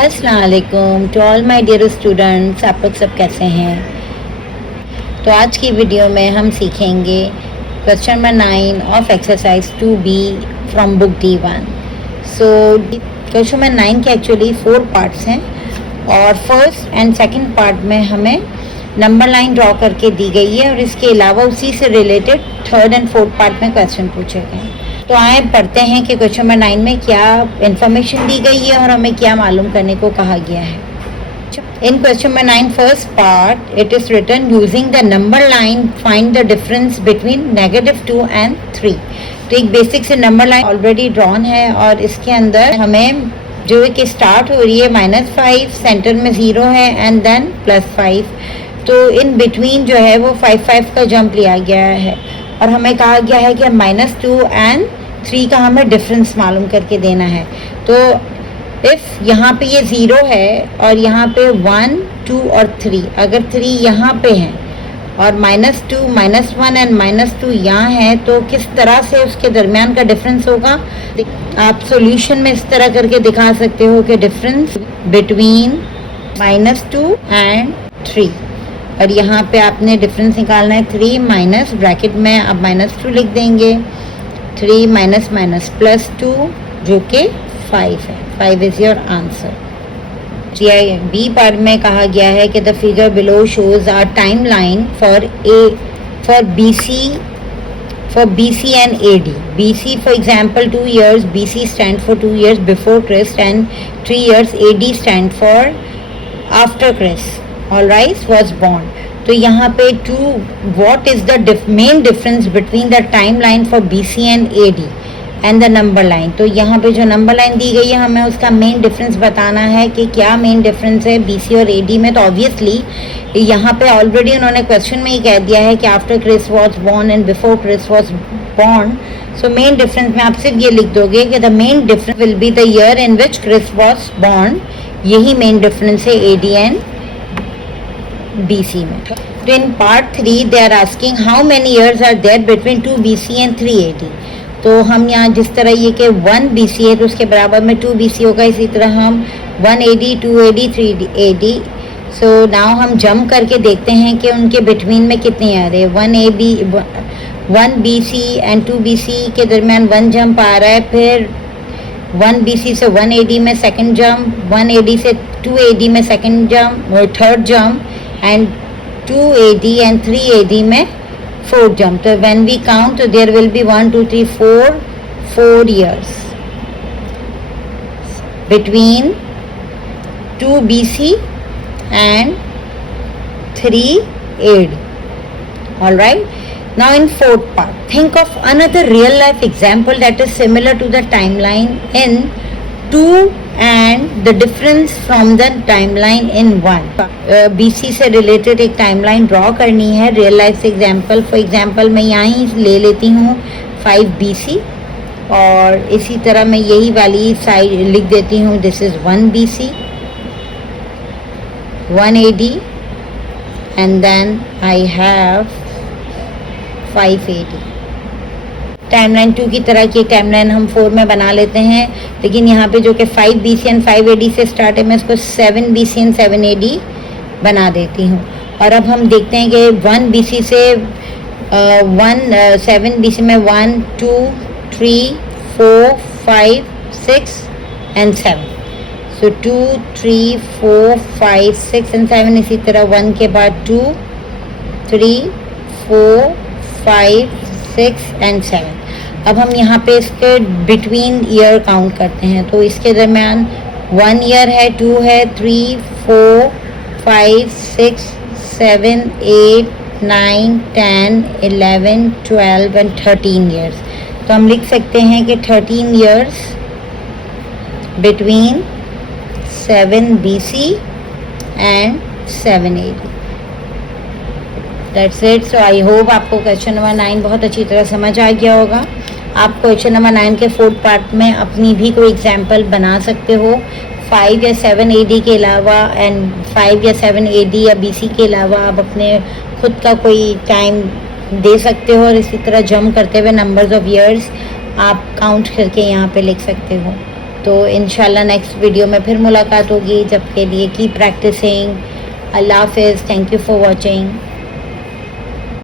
अस्सलाम वालेकुम to all my dear students. आप लोग सब कैसे हैं? तो आज की वीडियो में हम सीखेंगे question number 9 of exercise 2B from book D1। So question number 9 के एक्चुअली 4 पार्ट्स हैं और फर्स्ट एंड सेकंड पार्ट में हमें नंबर लाइन ड्रॉ करके दी गई है और इसके अलावा उसी से related third and fourth part में क्वेश्चन पूछे गए हैं। तो आए पढ़ते हैं कि क्वेश्चन नंबर 9 में क्या इन्फॉर्मेशन दी गई है और हमें क्या मालूम करने को कहा गया है। In question number 9 first part it is written using the number line find the difference between -2 and 3। तो एक बेसिक से नंबर लाइन ऑलरेडी ड्रॉन है और इसके अंदर हमें जो है कि स्टार्ट हो रही है -5, सेंटर में 0 है एंड देन +5। तो इन बिटवीन जो है वो 5 का जंप लिया गया है और हमें कहा गया है कि -2 एंड 3 का हमें डिफरेंस मालूम करके देना है। तो इफ़ यहाँ पे ये 0 है और यहाँ पे 1, 2 और 3, अगर 3 यहाँ पे हैं और -2, -1 एंड -2 यहाँ है तो किस तरह से उसके दरमियान का डिफरेंस होगा। आप सॉल्यूशन में इस तरह करके दिखा सकते हो कि डिफरेंस बिटवीन -2 एंड 3 और यहाँ पे आपने डिफरेंस निकालना है 3 माइनस ब्रैकेट में आप -2 लिख देंगे, 3 माइनस +2 जो कि 5 है। 5 is your answer. B part में कहा गया है कि the figure below shows are time line for BC and AD. BC for example 2 years, BC stand for 2 years before Christ and 3 years AD stand for after Christ. All right, was born. तो यहाँ पे what is the main difference between the timeline for BC and AD and the number line। तो यहाँ पे जो number line दी गई है हमें उसका मेन डिफरेंस बताना है कि क्या मेन डिफरेंस है BC और AD में। तो ऑब्वियसली यहाँ पे ऑलरेडी उन्होंने क्वेश्चन में ही कह दिया है कि after Christ was born and before Christ was born. So main difference में आप सिर्फ ये लिख दोगे कि the main difference will be the year in which Christ was born. यही मेन डिफरेंस है AD एंड BC में। तो in part 3 they are asking how many years are there between 2 BC and 3 AD। तो हम यहाँ जिस तरह ये कि 1 BC है तो उसके बराबर में 2 BC होगा, इसी तरह हम 1 AD, 2 AD, 3 AD। So now हम जंप करके देखते हैं कि उनके बिटवीन में कितनी ईयर है। 1 BC एंड 2 BC के दरमियान 1 जंप आ रहा है, फिर 1 BC से 1 AD में सेकंड जंप, 1 AD से 2 AD में सेकंड जंप और third jump and 2 AD and 3 AD में 4 jump। तो when we count तो there will be 1 2 3 4 years between 2 BC and 3 AD। all right, now in fourth part think of another real life example that is similar to the timeline in 2 and the difference from the timeline in 1। BC से related एक timeline draw करनी है real life से example. For example मैं यहाँ ही ले लेती हूँ 5 BC और इसी तरह मैं यही वाली साइड लिख देती हूँ this is 1 BC, 1 AD and then I have 5 AD। Timeline 2 की तरह की टाइमलाइन हम 4 में बना लेते हैं, लेकिन यहाँ पे जो कि 5 BC एंड 5 AD से स्टार्ट है मैं इसको 7 BC एंड 7 AD बना देती हूँ। और अब हम देखते हैं कि 1 BC से 7 BC में 1 2 3 4 5 6 एंड 7। So 2 3 4 5 6 and 7। इसी तरह 1 के बाद 2 3 4 5 6 एंड 7। अब हम यहाँ पे इसके बिटवीन ईयर काउंट करते हैं तो इसके दरमियान 1 ईयर है, 2 है, 3 4 5 6 7 8 9 10 11 12 एंड 13 ईयर्स। तो हम लिख सकते हैं कि 13 years between 7 BC and 7 AD। That's it. So I hope आपको क्वेश्चन नंबर 9 बहुत अच्छी तरह समझ आ गया होगा। आप क्वेश्चन नंबर 9 के फोर्थ पार्ट में अपनी भी कोई एग्जाम्पल बना सकते हो 5 या 7 AD के अलावा एंड 5 या 7 AD या BC के अलावा आप अपने खुद का कोई टाइम दे सकते हो और इसी तरह जंप करते हुए नंबर्स ऑफ ईयर्स आप काउंट करके यहाँ पे लिख सकते हो। तो इंशाल्लाह नेक्स्ट वीडियो में फिर मुलाकात होगी, जब के लिए कीप प्रैक्टिसिंग। अल्लाह हाफिज़, थैंक यू फॉर वॉचिंग।